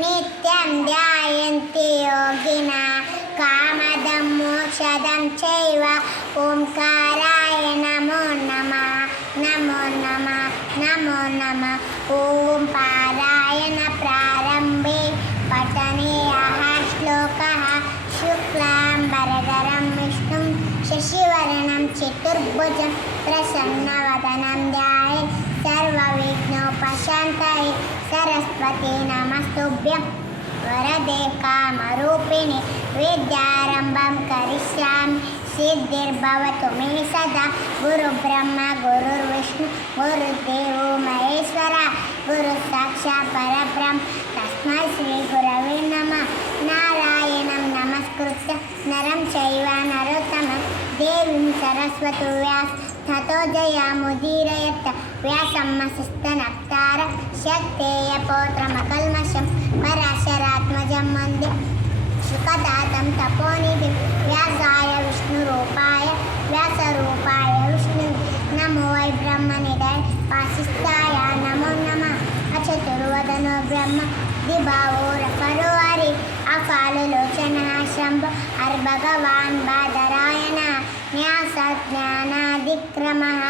नित्यं ध्यायन्ति योगिनः कामदं मोक्षदं चैव ओंकाराय नमो नमः नमो नमः नमो नमः ॐ पारायण प्रारम्भे पठनीयः श्लोकः शुक्लाम्बरधरं विष्णुं शशिवर्णं चतुर्भुजं प्रसन्नवदनं ध्यायेत् सर्वविघ्नोपशान्तये सरस्वती नमस्तुभ्यं वरदे कामरूपिणि विद्यारम्भं करिष्यामि सिद्धिर्भवतु मे सदा गुरुब्रह्मा गुरुर्विष्णु गुरुदेवो महेश्वरः गुरुसाक्षात् परब्रह्म तस्मै श्रीगुरवे नमः नारायणं नमस्कृत्य नरं चैव नरोत्तमं देवीं सरस्वतीं व्यासं ततो जयामुदीरयत् व्यासम्मस्तनप्तार शक्तेय पौत्रमकल्मषं पराशरात्मजं वन्दे सुखदातं तपोनिधिं व्यासाय विष्णुरूपाय व्यासरूपाय विष्णु नमो वै ब्रह्मनिधये वासिष्ठाय नमो नमः अचतुर्वदनो ब्रह्म द्विबाहुरपरो हरि अफाललोचनः शम्भो हरिर्भगवान् बादरायणः न्यासज्ञानादिक्रमः।